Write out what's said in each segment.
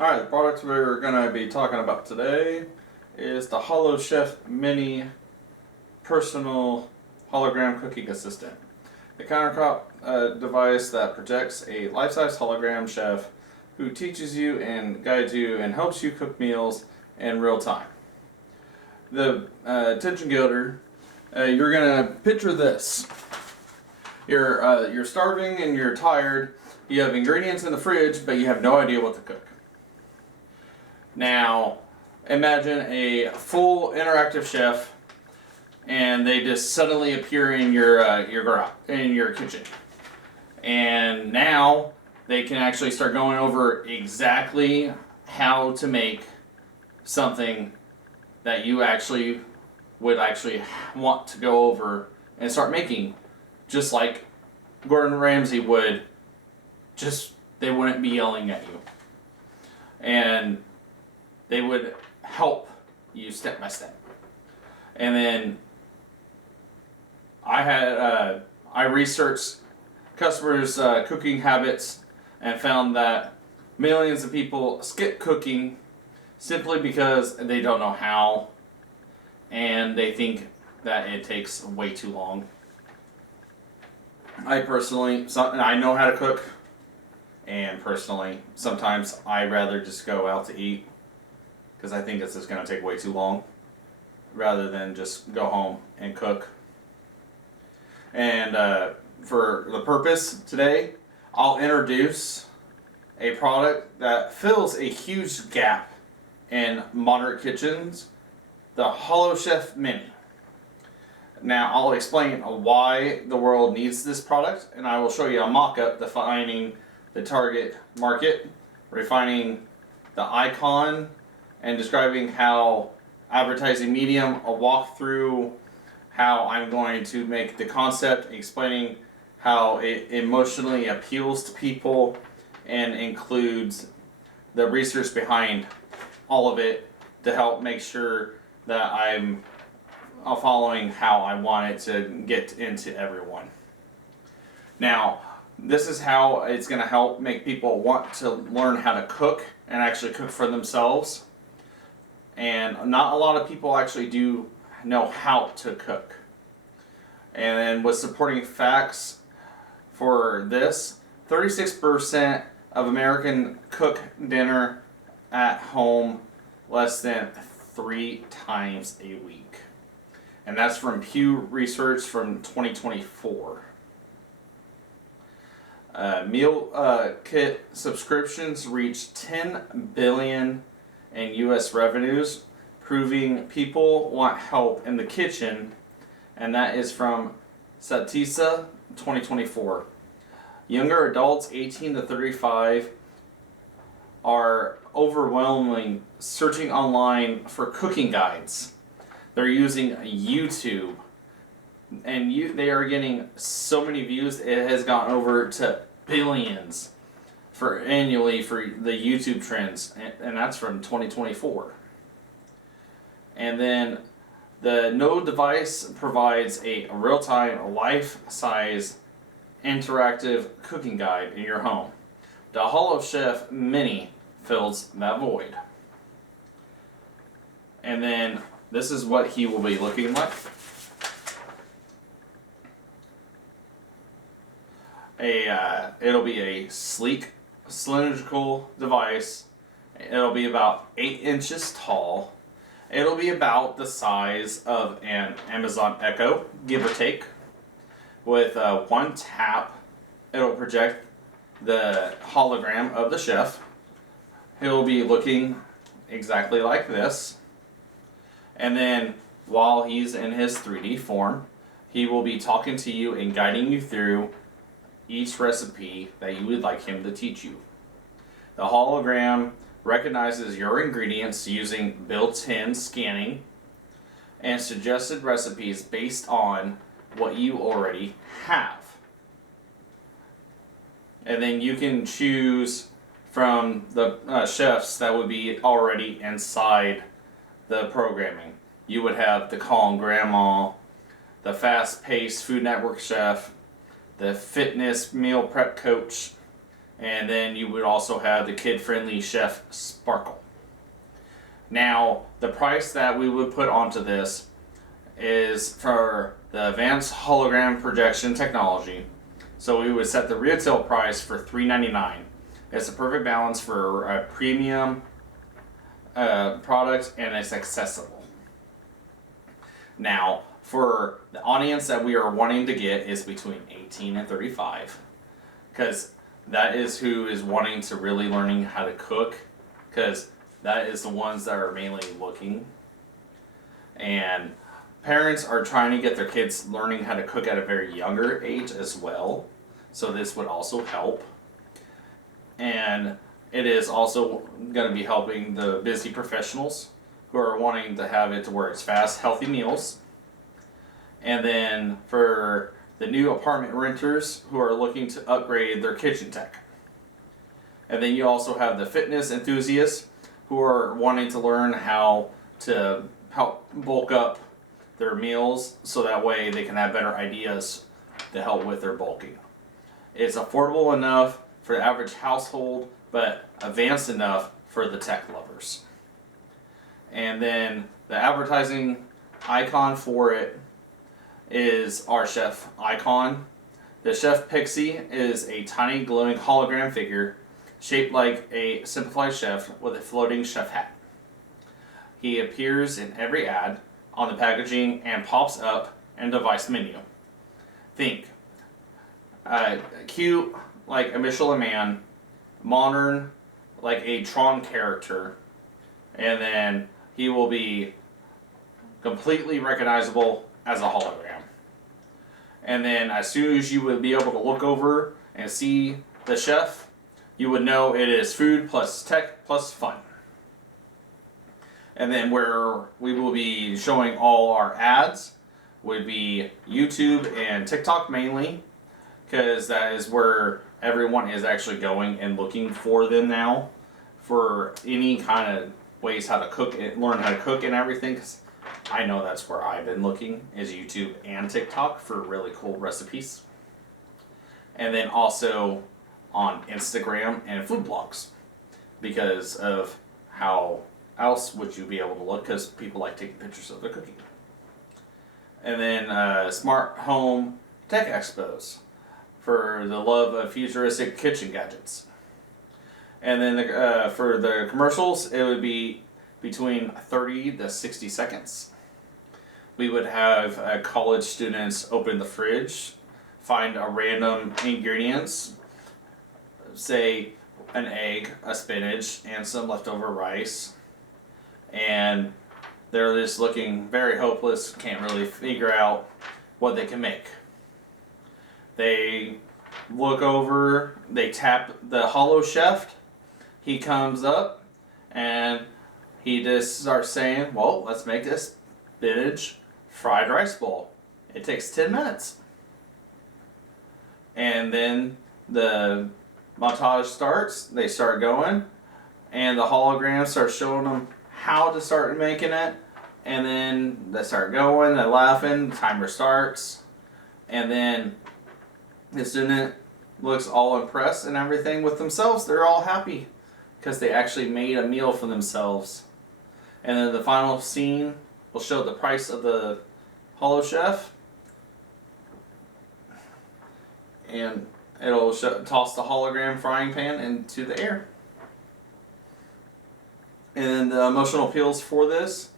Alright, the product we're going to be talking about today is the Holo Chef Mini Personal Hologram Cooking Assistant. A countertop device that projects a life-size hologram chef who teaches you and guides you and helps you cook meals in real time. The attention getter, you're going to picture this. You're starving and you're tired. You have ingredients in the fridge, but you have no idea what to cook. Now, imagine a full interactive chef, and they just suddenly appear in your kitchen, and now they can actually start going over exactly how to make something that you would want to go over and start making, just like Gordon Ramsay would. Just they wouldn't be yelling at you, and they would help you step by step. And then I researched customers' cooking habits and found that millions of people skip cooking simply because they don't know how, and they think that it takes way too long. I know how to cook, and personally, sometimes I'd rather just go out to eat because I think it's just going to take way too long rather than just go home and cook. And for the purpose today, I'll introduce a product that fills a huge gap in moderate kitchens, the Holo Chef Mini. Now, I'll explain why the world needs this product, and I will show you a mock-up defining the target market, refining the icon, and describing how advertising medium, a walkthrough, how I'm going to make the concept, explaining how it emotionally appeals to people, and includes the research behind all of it to help make sure that I'm following how I want it to get into everyone. Now, this is how it's going to help make people want to learn how to cook and actually cook for themselves. And not a lot of people actually do know how to cook. And then with supporting facts for this, 36% of Americans cook dinner at home less than 3 times a week. And that's from Pew Research from 2024. Meal kit subscriptions reached $10 billion in U.S. revenues, proving people want help in the kitchen, and that is from Statista 2024. Younger adults 18 to 35 are overwhelmingly searching online for cooking guides. They're using YouTube, and they are getting so many views. It has gone over to billions annually for the YouTube trends, and that's from 2024. And then the No device provides a real-time, life-size, interactive cooking guide in your home. The Holo Chef Mini fills that void. And then this is what he will be looking like. It'll be a sleek, cylindrical device. It'll be about 8 inches tall. It'll be about the size of an Amazon Echo, give or take. With one tap, it'll project the hologram of the chef. He'll be looking exactly like this. And then while he's in his 3D form, he will be talking to you and guiding you through each recipe that you would like him to teach you. The hologram recognizes your ingredients using built-in scanning and suggested recipes based on what you already have. And then you can choose from the chefs that would be already inside the programming. You would have the Calm Grandma, the Fast-Paced Food Network chef, the Fitness Meal Prep Coach, And then you would also have the kid-friendly Chef Sparkle. Now, the price that we would put onto this is for the advanced hologram projection technology. So we would set the retail price for $3.99. It's a perfect balance for a premium product, and it's accessible. Now, for the audience that we are wanting to get is between 18 and 35, because that is who is wanting to really learning how to cook, because that is the ones that are mainly looking. And parents are trying to get their kids learning how to cook at a very younger age as well, so this would also help. And it is also going to be helping the busy professionals who are wanting to have it to where it's fast, healthy meals. And then for the new apartment renters who are looking to upgrade their kitchen tech. And then you also have the fitness enthusiasts who are wanting to learn how to help bulk up their meals so that way they can have better ideas to help with their bulking. It's affordable enough for the average household, but advanced enough for the tech lovers. And then the advertising icon for it is our chef icon. The Chef Pixie is a tiny glowing hologram figure shaped like a simplified chef with a floating chef hat. He appears in every ad on the packaging and pops up in the device menu. Think cute like a Michelin Man, modern like a Tron character, and then he will be completely recognizable as a hologram. And then as soon as you would be able to look over and see the chef, you would know it is food plus tech plus fun. And then where we will be showing all our ads would be YouTube and TikTok mainly, because that is where everyone is actually going and looking for them now for any kind of ways how to cook and learn how to cook and everything. 'Cause I know that's where I've been looking, is YouTube and TikTok for really cool recipes. And then also on Instagram and food blogs, because of how else would you be able to look, because people like taking pictures of their cooking. And then smart home tech expos for the love of futuristic kitchen gadgets. And then for the commercials, it would be between 30 to 60 seconds. We would have college students open the fridge, find a random ingredients, say an egg, a spinach, and some leftover rice. And they're just looking very hopeless, can't really figure out what they can make. They look over, they tap the Holo Chef, he comes up, and he just starts saying, well, let's make this spinach fried rice bowl. It takes 10 minutes. And then the montage starts, they start going, and the hologram starts showing them how to start making it, and then they start going, they're laughing, the timer starts, and then the student looks all impressed and everything with themselves. They're all happy because they actually made a meal for themselves. And then the final scene will show the price of the Holo Chef, and it'll toss the hologram frying pan into the air. And the emotional appeals for this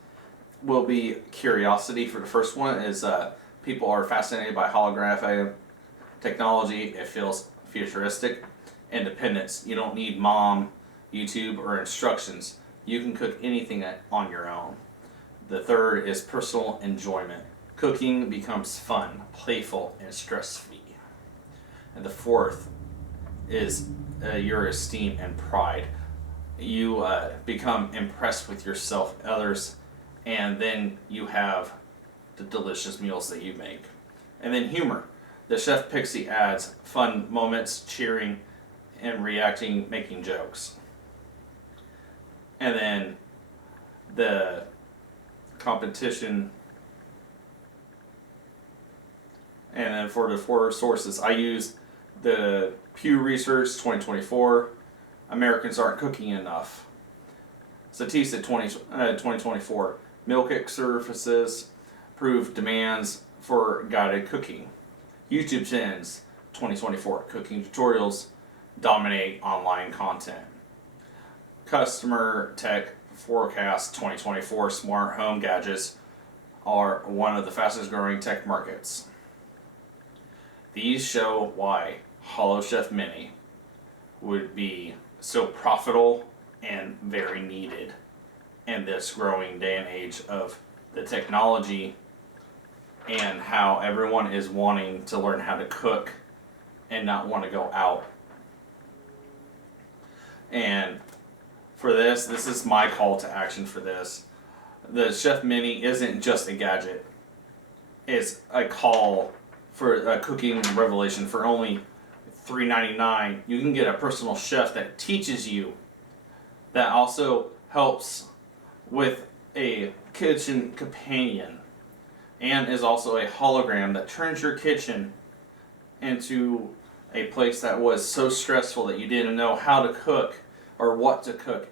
will be curiosity. For the first one is people are fascinated by holographic technology. It feels futuristic. Independence. You don't need mom, YouTube, or instructions. You can cook anything on your own. The third is personal enjoyment. Cooking becomes fun, playful, and stress-free. And the fourth is your esteem and pride. You become impressed with yourself, others, and then you have the delicious meals that you make. And then humor. The Chef Pixie adds fun moments, cheering and reacting, making jokes. And then the competition. And then for the four sources, I use the Pew Research 2024, Americans aren't cooking enough. Statista 2024, meal kit services prove demands for guided cooking. YouTube Trends 2024, cooking tutorials dominate online content. Customer Tech Forecast 2024, smart home gadgets are one of the fastest growing tech markets. These show why HoloChef Mini would be so profitable and very needed in this growing day and age of the technology, and how everyone is wanting to learn how to cook and not want to go out. And for this is my call to action for this. The Chef Mini isn't just a gadget. It's a call for a cooking revelation. For only $3.99, you can get a personal chef that teaches you, that also helps with a kitchen companion, and is also a hologram that turns your kitchen into a place that was so stressful that you didn't know how to cook or what to cook,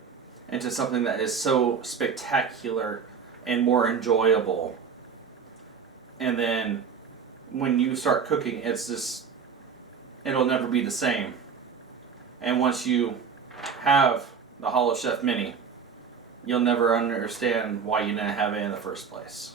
into something that is so spectacular and more enjoyable. And then when you start cooking, it's just, it'll never be the same. And once you have the HoloChef Mini, you'll never understand why you didn't have it in the first place.